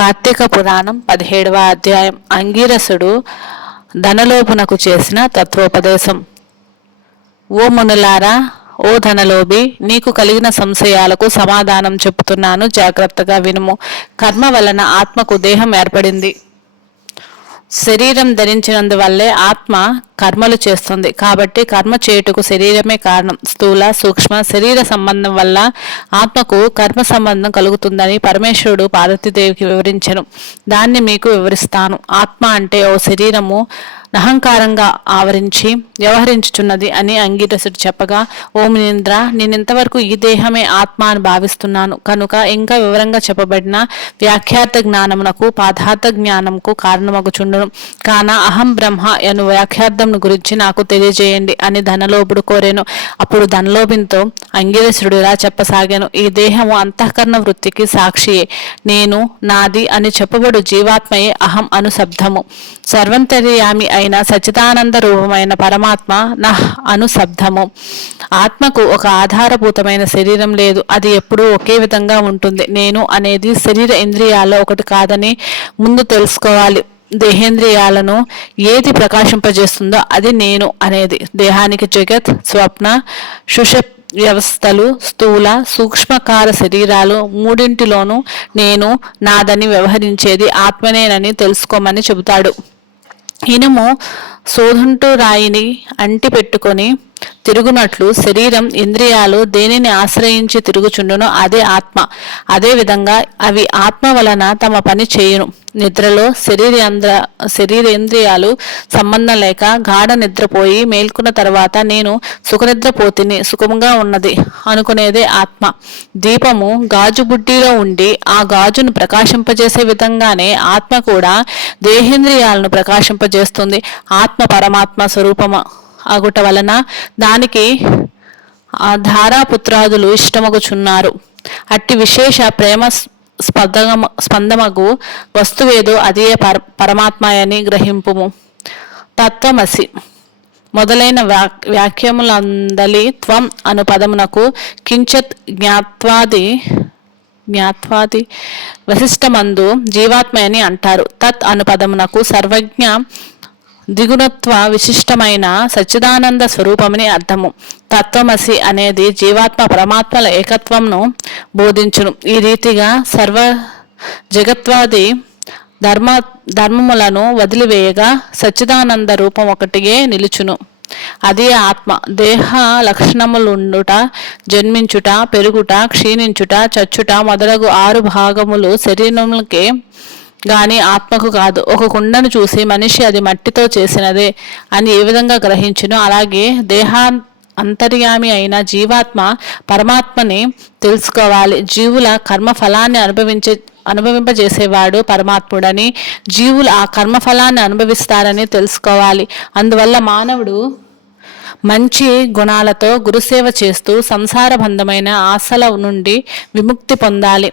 కార్తీక పురాణం పదిహేడవ అధ్యాయం. అంగీరసుడు ధనలోపునకు చేసిన తత్వోపదేశం. ఓ మునులారా ఓ ధనలోభి నీకు కలిగిన సంశయాలకు సమాధానం చెబుతున్నాను జాగ్రత్తగా వినుము. కర్మ వలన ఆత్మకు దేహం ఏర్పడింది. శరీరం ధరించినందువల్లే ఆత్మ కర్మలు చేస్తుంది. కాబట్టి కర్మ చేయుటకు శరీరమే కారణం. స్థూల సూక్ష్మ శరీర సంబంధం వల్ల ఆత్మకు కర్మ సంబంధం కలుగుతుందని పరమేశ్వరుడు పార్వతీదేవికి వివరించను. దాన్ని మీకు వివరిస్తాను. ఆత్మ అంటే ఓ శరీరము. అహంకారంగా ఆవరించి వ్యవహరించుచున్నది అని అంగీరసుడు చెప్పగా ఓ మునీంద్ర నేనింతవరకు ఈ దేహమే ఆత్మ అని భావిస్తున్నాను. కనుక ఇంకా వివరంగా చెప్పబడిన వ్యాఖ్యాత జ్ఞానమునకు పాదార్థ జ్ఞానముకు కారణమగుచుండును. కాన అహం బ్రహ్మ అను వ్యాఖ్యార్థం గురించి నాకు తెలియజేయండి అని ధనలోపుడు కోరాను. అప్పుడు ధనలోభింతో అంగీరసుడు ఇలా చెప్పసాగాను ఈ దేహము అంతఃకరణ వృత్తికి సాక్షియే. నేను నాది అని చెప్పబడు జీవాత్మయే అహం అను శబ్దము. సర్వంతర్యామి అయిన సచిదానంద రూపమైన పరమాత్మ నా అను శబ్దము ఆత్మకు ఒక ఆధారభూతమైన శరీరం లేదు. అది ఎప్పుడూ ఒకే విధంగా ఉంటుంది. నేను అనేది శరీర ఇంద్రియాల్లో ఒకటి కాదని ముందు తెలుసుకోవాలి. దేహేంద్రియాలను ఏది ప్రకాశింపజేస్తుందో అది నేను అనేది. దేహానికి జగత్ స్వప్న సుషప్ వ్యవస్థలు స్థూల సూక్ష్మకార శరీరాలు మూడింటిలోనూ నేను నాదని వ్యవహరించేది ఆత్మనేనని తెలుసుకోమని చెబుతాడు. ఇనుము సోధుంటూ రాయిని అంటి పెట్టుకొని తిరుగునట్లు శరీరం ఇంద్రియాలు దేనిని ఆశ్రయించి తిరుగుచుండునో అదే ఆత్మ. అదే విధంగా అవి ఆత్మ వలన తమ పని చేయును. నిద్రలో శరీరేంద్ర శరీరేంద్రియాలు సంబంధం లేక గాఢ నిద్రపోయి మేల్కొన్న తర్వాత నేను సుఖనిద్రపోతిని సుఖంగా ఉన్నది అనుకునేదే ఆత్మ. దీపము గాజు బుడ్డిలో ఉండి ఆ గాజును ప్రకాశింపజేసే విధంగానే ఆత్మ కూడా దేహేంద్రియాలను ప్రకాశింపజేస్తుంది. ఆత్మ పరమాత్మ స్వరూపము అగుట వలన దానికి ఆ ధారాపుత్రాదులు ఇష్టమగుచున్నారు. అట్టి విశేష ప్రేమ స్పందమ స్పందమగు వస్తువేదో అదే పర పరమాత్మయని గ్రహింపుము. తత్వమసి. మొదలైన వ్యా వ్యాఖ్యములందలి త్వం అను పదమునకు కించత్ జ్ఞాత్వాది జ్ఞాత్వాది వశిష్టమందు జీవాత్మయని అంటారు. తత్ అను పదమునకు సర్వజ్ఞ దిగుణత్వ విశిష్టమైన సచ్చిదానంద స్వరూపమని అర్థము. తత్వమసి అనేది జీవాత్మ పరమాత్మల ఏకత్వంను బోధించును. ఈ రీతిగా సర్వ జగత్వాది ధర్మ ధర్మములను వదిలివేయగా సచ్చిదానంద రూపం ఒకటిగే నిలుచును. అది ఆత్మ దేహ లక్షణములుండుట జన్మించుట పెరుగుట క్షీణించుట చచ్చుట మొదలగు ఆరు భాగములు శరీరములకే గాని ఆత్మకు కాదు. ఒక కుండను చూసి మనిషి అది మట్టితో చేసినదే అని ఏ విధంగా గ్రహించును అలాగే దేహా అంతర్యామి అయిన జీవాత్మ పరమాత్మని తెలుసుకోవాలి. జీవుల కర్మ ఫలాన్ని అనుభవించే అనుభవింపజేసేవాడు పరమాత్ముడని జీవులు ఆ కర్మఫలాన్ని అనుభవిస్తారని తెలుసుకోవాలి. అందువల్ల మానవుడు మంచి గుణాలతో గురుసేవ చేస్తూ సంసారబంధమైన ఆశల నుండి విముక్తి పొందాలి.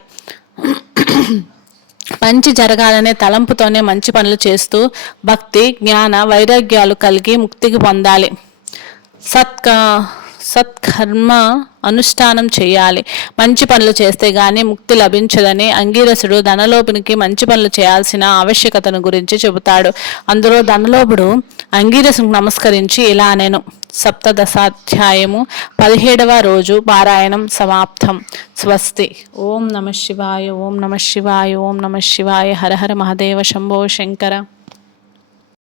మంచి జరగాలనే తలంపుతోనే మంచి పనులు చేస్తూ భక్తి జ్ఞాన వైరాగ్యాలు కలిగి ముక్తికి పొందాలి. సత్క సత్కర్మ అనుష్ఠానం చేయాలి. మంచి పనులు చేస్తే గాని ముక్తి లభించదని అంగీరసుడు ధనలోపునికి మంచి పనులు చేయాల్సిన ఆవశ్యకతను గురించి చెబుతాడు. అందులో ధనలోపుడు అంగీరసుకు నమస్కరించి ఇలా నేను సప్తదశాధ్యాయము పదిహేడవ రోజు పారాయణం సమాప్తం. స్వస్తి. ఓం నమ శివాయ ఓం నమ శివాయ ఓం నమ శివాయ హర హర మహదేవ శంభో శంకర.